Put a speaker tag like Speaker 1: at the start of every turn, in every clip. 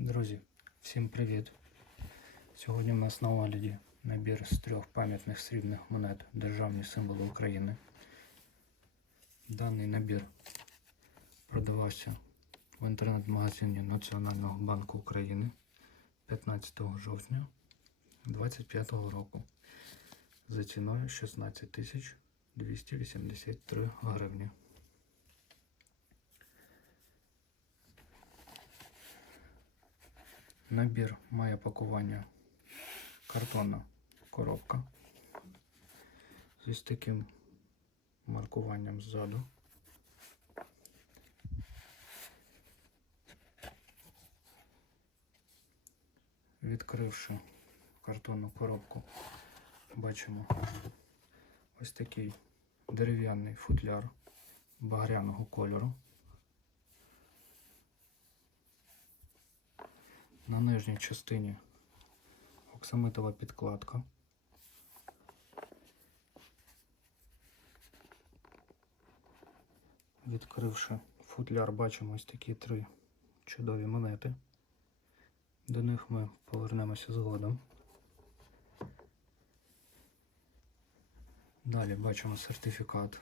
Speaker 1: Друзі, всім привіт! Сьогодні в нас на огляді набір з трьох пам'ятних срібних монет Державні символи України. Даний набір продавався в інтернет-магазині Національного банку України 15 жовтня 2025 року за ціною 16 тисяч 283 гривні. Набір має пакування картонна коробка з таким маркуванням ззаду. Відкривши картонну коробку, бачимо ось такий дерев'яний футляр багряного кольору. На нижній частині оксамитова підкладка. Відкривши футляр, бачимо ось такі три чудові монети. До них ми повернемося згодом. Далі бачимо сертифікат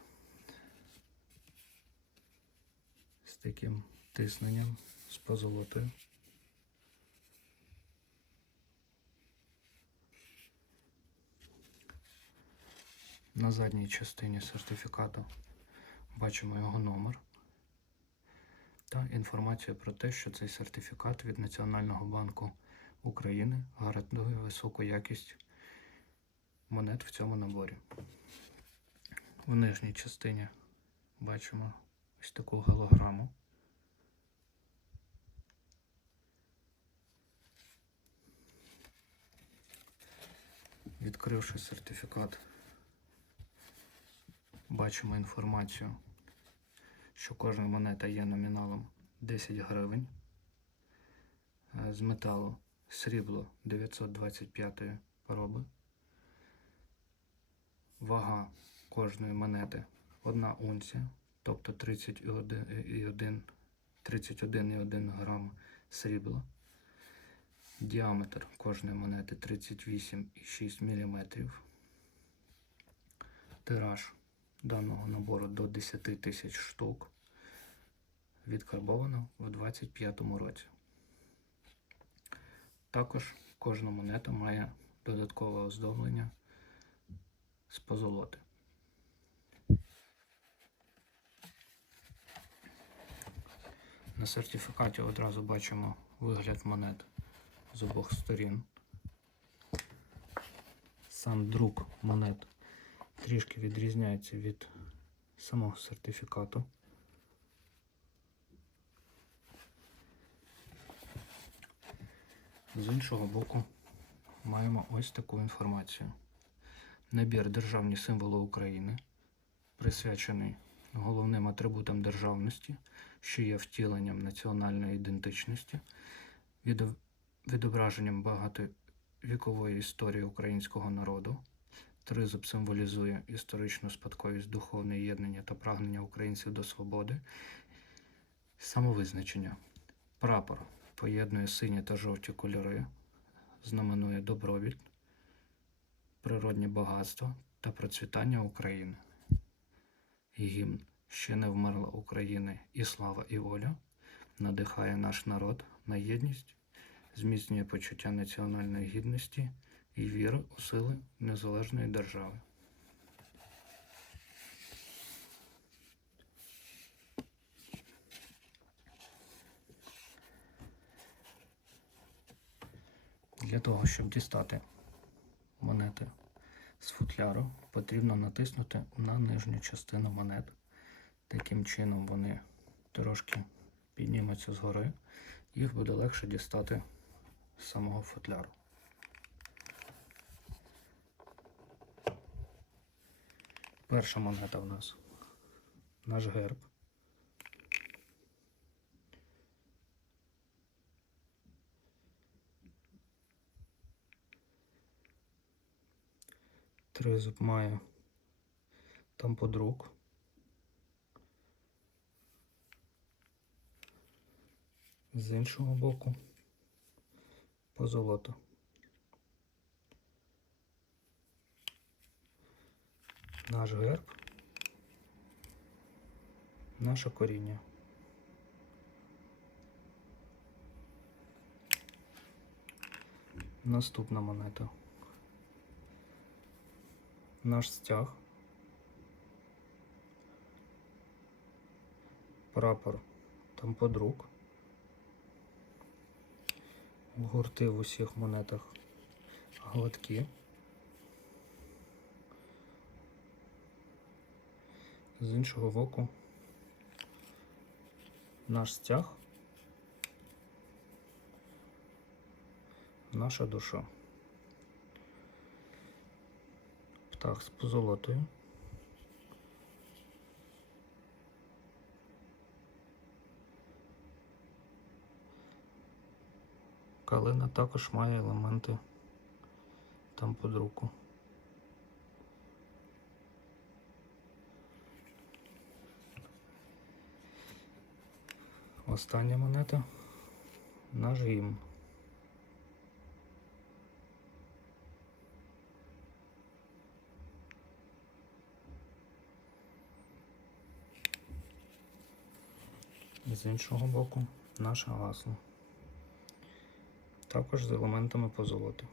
Speaker 1: з таким тисненням з позолотою. На задній частині сертифікату бачимо його номер та інформацію про те, що цей сертифікат від Національного банку України гарантує високу якість монет в цьому наборі. В нижній частині бачимо ось таку голограму. Відкривши сертифікат, бачимо інформацію, що кожна монета є номіналом 10 гривень. Е, З металу срібло 925 проби. Вага кожної монети 1 унція, тобто 31,1 31,1 грам срібла. Діаметр кожної монети 38,6 мм. Тираж даного набору до 10 тисяч штук. Відкарбовано в 2025 році. Також кожна монета має додаткове оздоблення з позолоти. На сертифікаті одразу бачимо вигляд монет з обох сторін. Сам друк монет трішки відрізняється від самого сертифікату. З іншого боку маємо ось таку інформацію. Набір Державні символи України, присвячений головним атрибутам державності, що є втіленням національної ідентичності, відо- відображенням багатовікової історії українського народу. Тризуб символізує історичну спадковість, духовне єднання та прагнення українців до свободи, самовизначення. Прапор поєднує сині та жовті кольори, знаменує добробіт, природні багатства та процвітання України. Гімн ще не вмерла України і слава і воля надихає наш народ на єдність, зміцнює почуття національної гідності і віри у сили незалежної держави. Для того, щоб дістати монети з футляру, потрібно натиснути на нижню частину монет. Таким чином вони трошки піднімуться згори, їх буде легше дістати з самого футляру. Перша монета в нас наш герб. Тризуб має там подрук. З іншого боку Позолота. Наш герб. Наше коріння. Наступна монета. Наш стяг. Прапор там подруг. Гурти в усіх монетах гладкі. З іншого боку наш стяг, наша душа. Птах з позолотою. Калина також має елементи там під руку. Остання монета гімн. З іншого боку наше гасло. Також з елементами позолоти.